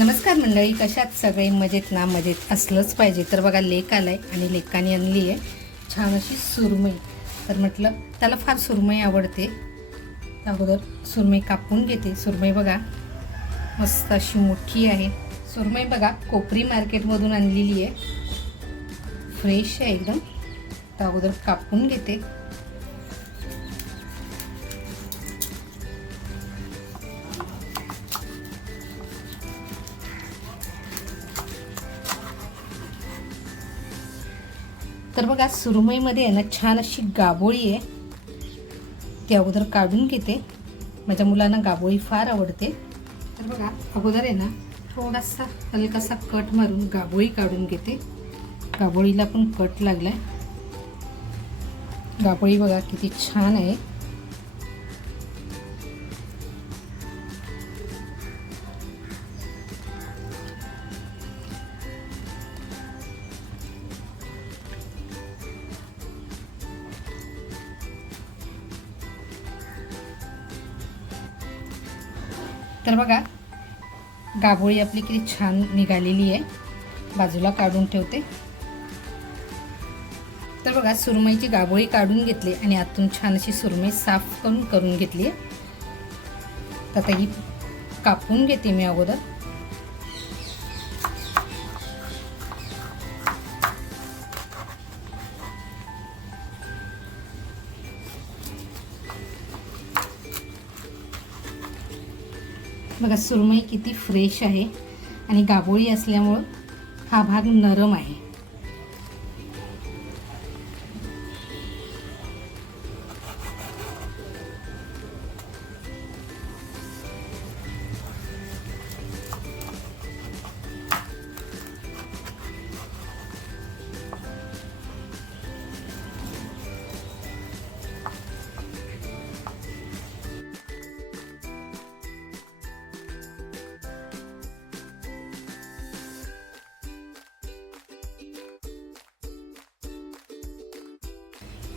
नमस्कार मंडळी कशात सगळे मजेत ना मजेत? असलंच पाहिजे. तर बघा लेक आलाय आणि लेकाने आणली आहे छान अशी सुरमई. तर म्हटलं त्याला फार सुरमई आवडते. त्या अगोदर सुरमई कापून घेते. सुरमई बघा मस्त अशी मोठी आहे. सुरमई बघा कोपरी मार्केटमधून आणलेली आहे. फ्रेश आहे एकदम. त्या अगोदर कापून घेते. तर बघा सुरमईमध्ये आहे ना छान अशी गाबोळी आहे. ती अगोदर काढून घेते. माझ्या मुलांना गाबोळी फार आवडते. तर बघा अगोदर आहे ना थोडासा हलकासा कट मारून गाबोळी काढून घेते. गाबोळीला पण कट लागला आहे गाबोळी बघा किती छान आहे. तर बघा गाभोळी आपली किती छान निघालेली आहे. बाजूला काढून ठेवते. तर बघा सुरमईची गाभोळी काढून घेतली आणि आतून छान अशी सुरमई साफ करून करून घेतली आहे. तर आता ही कापून घेते मी अगोदर. बघा सुरमई किती फ्रेश आहे आणि गाबोळी असल्यामुळं हा भाग नरम आहे.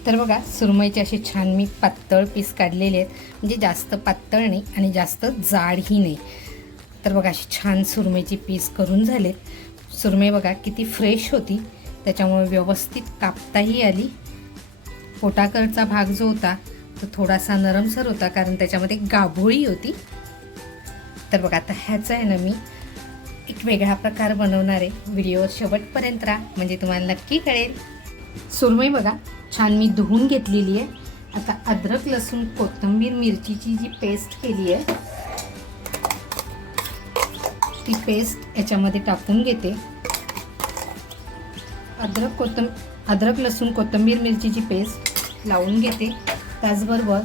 तर बघा सुरमईचे असे छान मी पातळ पीस काढलेले आहेत. म्हणजे जास्त पातळ नाही आणि जास्त जाडही नाही. तर बघा अशी छान सुरमईची पीस करून झालेत. सुरमई बघा किती फ्रेश होती. त्याच्यामुळे व्यवस्थित कापताही आली. पोटाकडचा भाग जो होता तो थोडासा नरमसर होता कारण त्याच्यामध्ये गाभोळी होती. तर बघा आता ह्याचं आहे ना मी एक वेगळा प्रकार बनवणार आहे. व्हिडिओ शेवटपर्यंत राहा म्हणजे तुम्हाला नक्की कळेल. सुरमई बघा छान मी धुवून घेतलेली आहे. आता अद्रक लसूण कोथिंबीर मिरचीची जी पेस्ट केली आहे ती पेस्ट याच्यामध्ये टाकून घेते. अद्रक कोथं अद्रक लसूण कोथिंबीर मिरचीची पेस्ट लावून घेते. त्याचबरोबर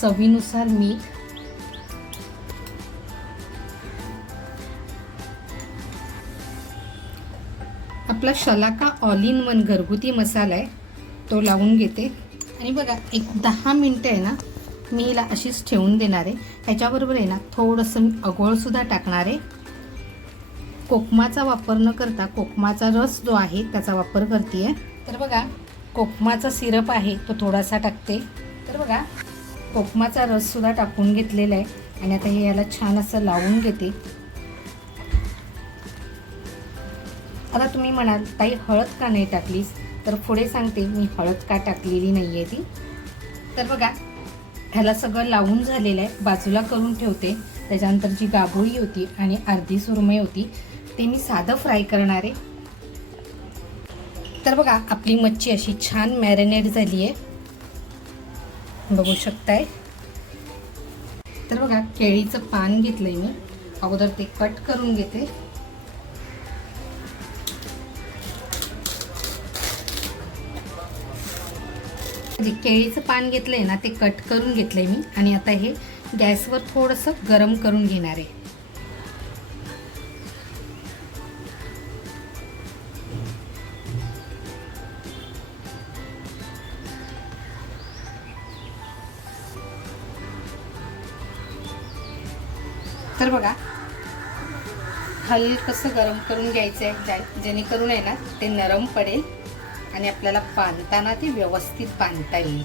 चवीनुसार मीठ आपला शलाका ऑल इन वन घरगुती मसाला आहे. तो लावून घेते. आणि बघा एक दहा मिनटं आहे ना मी हिला अशीच ठेवून देणार. आहे ह्याच्याबरोबर आहे ना थोडंसं मी अगोळसुद्धा टाकणार आहे. कोकमाचा वापर न करता कोकमाचा रस जो आहे त्याचा वापर करते आहे तर बघा कोकमाचा सिरप आहे तो थोडासा टाकते. तर बघा कोकमाचा रससुद्धा टाकून घेतलेला आहे. आणि आता हे याला छान असं लावून घेते. आता तुम्ही म्हणाल ताई हळद का नाही टाकलीस? तर पुढे सांगते मी हळद का टाकलेली नाही आहे ती. तर बघा ह्याला सगळं लावून झालेलं आहे. बाजूला करून ठेवते. त्याच्यानंतर जी गाभोळी होती आणि अर्धी सुरमई होती ते मी साधं फ्राय करणार आहे. तर बघा आपली मच्छी अशी छान मॅरिनेट झाली आहे. बघू शकताय. तर बघा केळीचं पान घेतलंय मी. अगोदर ते कट करून घेते. जे केळीचं पान घेतलंय ना ते कट करून घेतलंय मी. आणि आता हे गॅसवर थोडंसं गरम करून घेणार आहे. तर बघा हलकसं गरम करून घ्यायचं आहे जेणेकरून आहे ना ते नरम पडेल. आणि आपल्याला बांधताना ती व्यवस्थित बांधता येईल.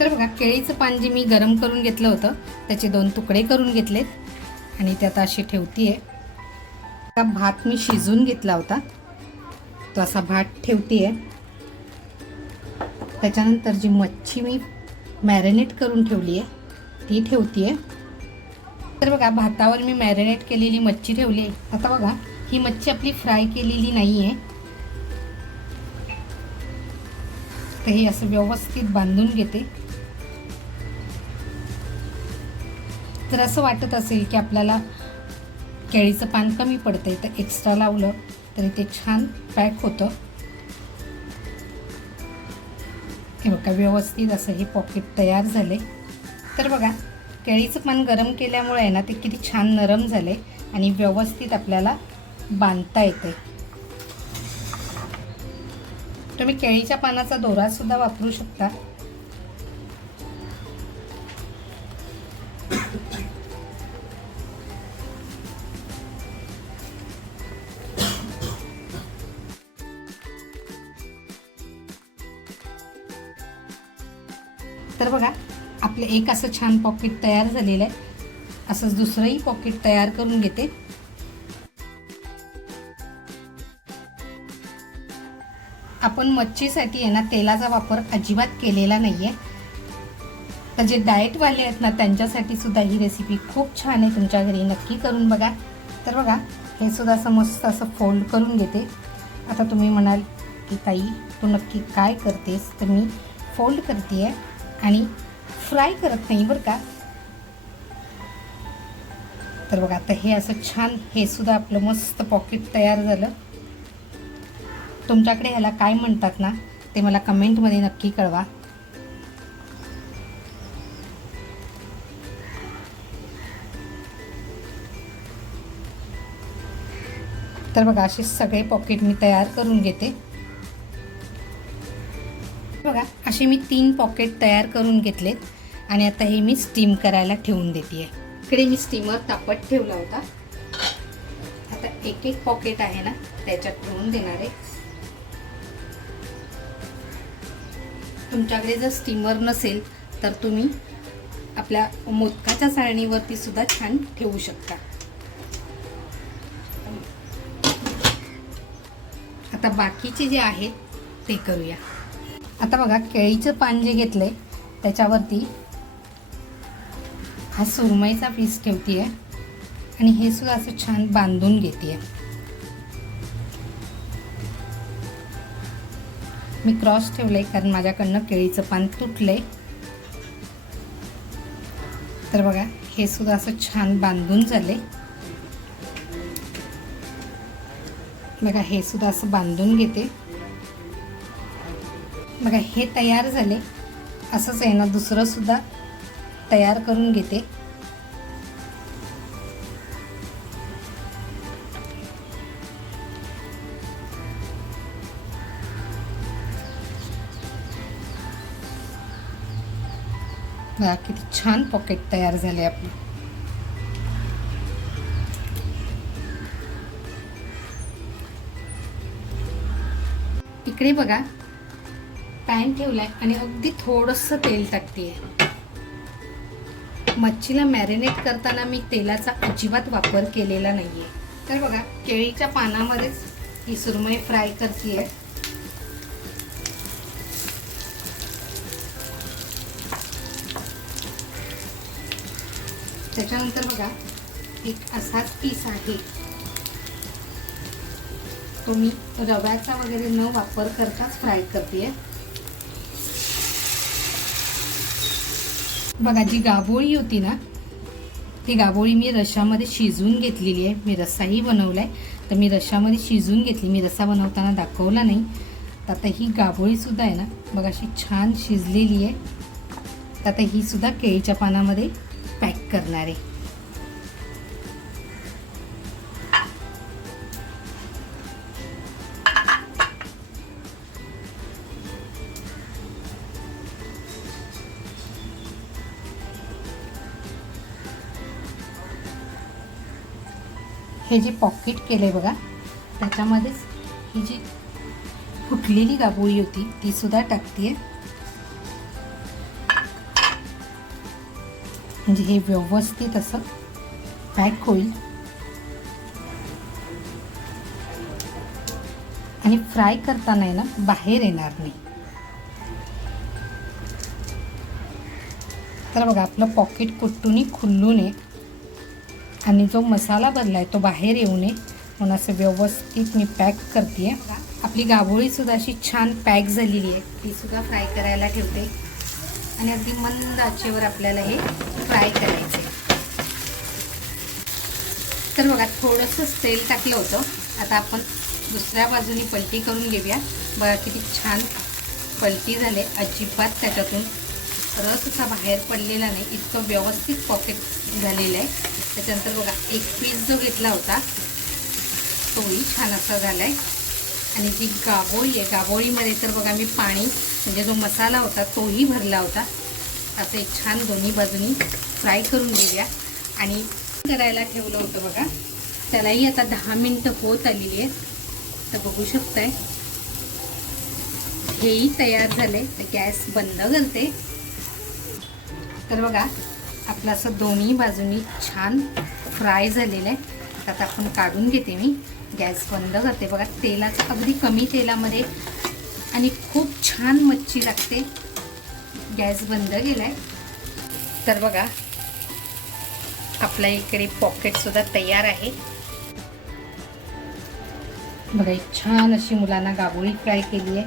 तर बघा केळीचं पान जे मी गरम करून घेतलं होतं त्याचे दोन तुकडे करून घेतलेत. आणि ते आता असे ठेवते आहे हा भात मी शिजून घेतला होता. तो असा भात ठेवते आहे त्याच्यानंतर जी मच्छी मी मॅरिनेट करून ठेवली आहे ती ठेवते आहे तर बघा भातावर मी मॅरिनेट केलेली मच्छी ठेवली. आहे आता बघा ही मच्छी आपली फ्राय केलेली नाही आहे तर हे असं व्यवस्थित बांधून घेते. तर असं वाटत असेल की आपल्याला केळीचं पान कमी पडतंय तर एक्स्ट्रा लावलं तरी ते छान पॅक होतं. हे बघा व्यवस्थित असं हे पॉकेट तयार झाले. तर बघा केळीचं पान गरम केल्यामुळे आहे ना ते किती छान नरम झाले आणि व्यवस्थित आपल्याला बांधता येते तुम्ही केळीच्या पानाचा दोरा सुद्धा वापरू शकता. तर बघा आपलं एक असं छान पॉकेट तयार झालेलं आहे. असंच दुसरंही पॉकेट तयार करून घेते. आपण मच्छीसाठी आहे ना तेलाचा वापर अजिबात केलेला नाही आहे तर जे म्हणजे डाएटवाले आहेत ना त्यांच्यासाठी सुद्धा ही रेसिपी खूप छान आहे तुमच्या घरी. नक्की करून बघा. तर बघा हे सुद्धा असं मस्त असं फोल्ड करून घेते. आता तुम्ही म्हणाल की ताई तू नक्की काय करतेस? तर मी फोल्ड करते आहे आणि फ्राय करत नाही बरं का. तर बघा आता हे असं छान हे सुद्धा आपलं मस्त पॉकेट तयार झालं. तुमच्याकडे ह्याला काय म्हणतात ना ते मला कमेंटमध्ये नक्की कळवा. तर बघा असे सगळे पॉकेट मी तयार करून घेते. बघा असे मी तीन पॉकेट तयार करून घेतलेत आणि आता हे मी स्टीम करायला ठेवून देते इकडे मी स्टीमर तापत ठेवला होता. आता एक एक पॉकेट आहे ना त्याच्यात ठेवून देणार आहे. तुमच्याकडे जर स्टीमर नसेल तर तुम्ही आपल्या मोदकाच्या चाळणीवरती सुद्धा छान ठेवू शकता. आता बाकीचे जे आहेत ते करूया. आता बघा केळीचं पान जे घेतलंय त्याच्यावरती हा सुरमईचा पीस ठेवते आणि हे सुद्धा असं छान बांधून घेते आहे मी क्रॉस ठेवलंय कारण माझ्याकडनं केळीचं पान तुटलंय. तर बघा हे सुद्धा असं छान बांधून झाले बघा हे सुद्धा असं बांधून घेते. बघा हे तयार झाले असंच आहे ना दुसरंसुद्धा तयार करून घेते. बघा किती छान पॉकेट तयार झाले आपले. इकडे बघा पॅन ठेवलाय आणि अगदी थोडंसं तेल टाकते मच्छीला मॅरिनेट करताना मी तेलाचा अजिबात वापर केलेला नाहीये. तर बघा केळीच्या पानामध्येच ही सुरमई फ्राय करते त्याच्यानंतर बघा एक असाच पीस आहे. तो मी रव्याचा वगैरे न वापर करताच फ्राय करते बघा जी गाभोळी होती ना ती गाभोळी मी रशामध्ये शिजवून घेतलेली आहे. मी रस्साही बनवला आहे तर मी रशामध्ये शिजवून घेतली. मी रस्सा बनवताना दाखवला नाही. तर आता ही गाभोळीसुद्धा आहे ना बघा अशी छान शिजलेली आहे. तर आता ही सुद्धा केळीच्या पानामध्ये पॅक करणार. आहे हे जे पॉकेट केले बघा त्याच्यामध्येच ही जी फुटलेली गाबोळी होती ती सुद्धा टाकते म्हणजे हे व्यवस्थित असं पॅक होईल. आणि फ्राय करताना आहे ना बाहेर येणार नाही. तर बघा आपलं पॉकेट कुट्टूनी खुल्लू नये. आणि जो मसाला भरला आहे तो बाहेर येऊ नये. म्हणून असं व्यवस्थित मी पॅक करते आपली गाभोळीसुद्धा अशी छान पॅक झालेली आहे. तीसुद्धा फ्राय करायला ठेवते. आणि अगदी मंद आचेवर आपल्याला हे फ्राय करायचं तर बघा थोडंसंच तेल टाकलं होतं. आता आपण दुसऱ्या बाजूनी पलटी करून घेऊया. बघा किती छान पलटी झाले. अजिबात त्याच्यातून रस असा बाहेर पडलेला नाही. इतकं व्यवस्थित पॉकेट झालेलं आहे. त्याच्यानंतर बघा एक पीस जो घेतला होता तोही छान असा झाला आहे आणि जी गाबोळी आहे गाबोळीमध्ये तर बघा मी पाणी म्हणजे जो मसाला होता तोही भरला होता. असं एक छान दोन्ही बाजूनी फ्राय करून घेऊया. आणि करायला ठेवलं होतं बघा. त्यालाही आता दहा मिनटं होत आलेली आहेत. तर बघू शकताय. हेही तयार झाले तर गॅस बंद करते. तर बघा आपलं असं दोन्ही बाजूनी छान फ्राय झालेलं आहे. आता आपण काढून घेते मी. गॅस बंद करते. बघा तेलाचं अगदी कमी तेलामध्ये आणि खूप छान मच्छी लागते. गॅस बंद केला आहे तर बघा आपल्या इकडे पॉकेटसुद्धा तयार आहे. बघा एक छान अशी मुलांना गाबोळी फ्राय केली आहे.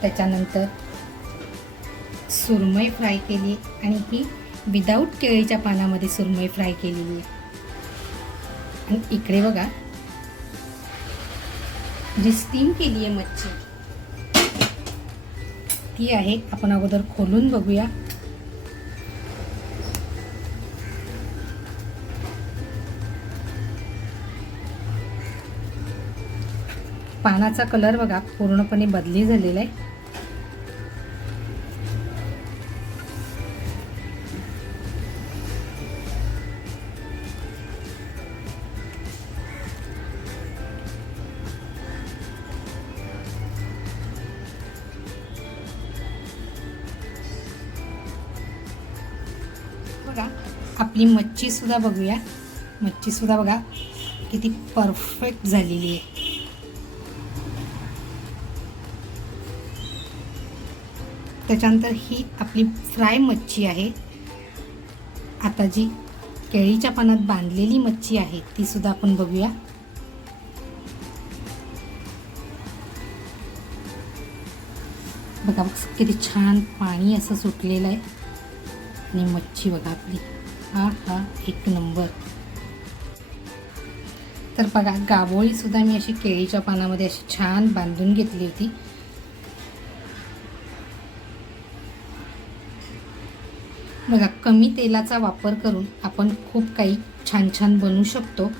त्याच्यानंतर सुरमई फ्राय केली आणि ही विदाऊट केळीच्या पानामध्ये सुरमई फ्राय केलेली आहे. आणि इकडे बघा जी स्टीम केली आहे मच्छी. ती आहे. आपण अगोदर खोलून बघूया. पानाचा कलर बघा पूर्णपणे बदली झालेला आहे. आपली मच्छीसुद्धा बघूया. मच्छीसुद्धा बघा किती परफेक्ट झालेली आहे. त्याच्यानंतर ही आपली फ्राय मच्छी आहे. आता जी केळीच्या पानात बांधलेली मच्छी आहे ती सुद्धा आपण बघूया. बघा किती छान पाणी असं सुटलेलं आहे. आणि मच्छी बघा आपली. हा हा एक नंबर. तर बघा गाबोळी सुद्धा मी अशी केळीच्या पानामध्ये अशी छान बांधून घेतली होती. बघा कमी तेलाचा वापर करून आपण खूप काही छान छान बनवू शकतो.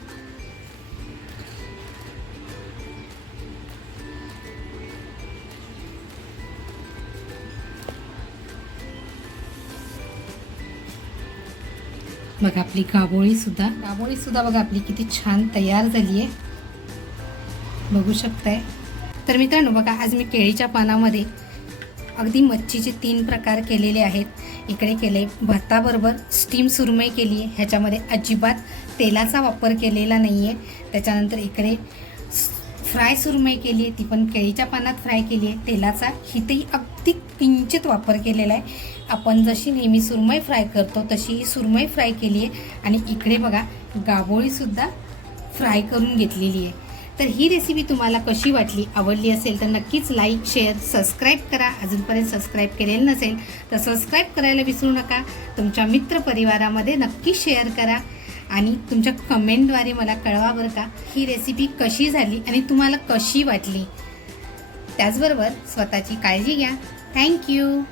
बघा आपली गाबोळीसुद्धा गाबोळीसुद्धा बघा आपली किती छान तयार झाली आहे. बघू शकताय. तर मित्रांनो बघा आज मी केळीच्या पानामध्ये अगदी मच्छीचे तीन प्रकार केलेले आहेत. इकडे केले भाताबरोबर स्टीम सुरमई केली आहे. ह्याच्यामध्ये अजिबात तेलाचा वापर केलेला नाही आहे त्याच्यानंतर इकडे फ्राय सुरमई केली आहे. ती पण केळीच्या पानात फ्राय केली आहे. तेलाचा हिथेही अगदी निश्चित वापर केलेला आहे. आपण जशी नेहमी सुरमई फ्राय करतो तशी ही सुरमई फ्राय केली आहे. आणि इकडे बघा गाबोळीसुद्धा फ्राय करून घेतलेली आहे. तर ही रेसिपी तुम्हाला कशी वाटली आवडली असेल तर नक्कीच लाईक शेअर सबस्क्राईब करा. अजूनपर्यंत सबस्क्राईब केलेलं नसेल तर सबस्क्राईब करायला विसरू नका. तुमच्या मित्रपरिवारामध्ये नक्की शेअर करा. आणि तुमच्या कमेंटद्वारे मला कळवा बरं का ही रेसिपी कशी झाली आणि तुम्हाला कशी वाटली. त्याचबरोबर स्वतःची काळजी घ्या. Thank you.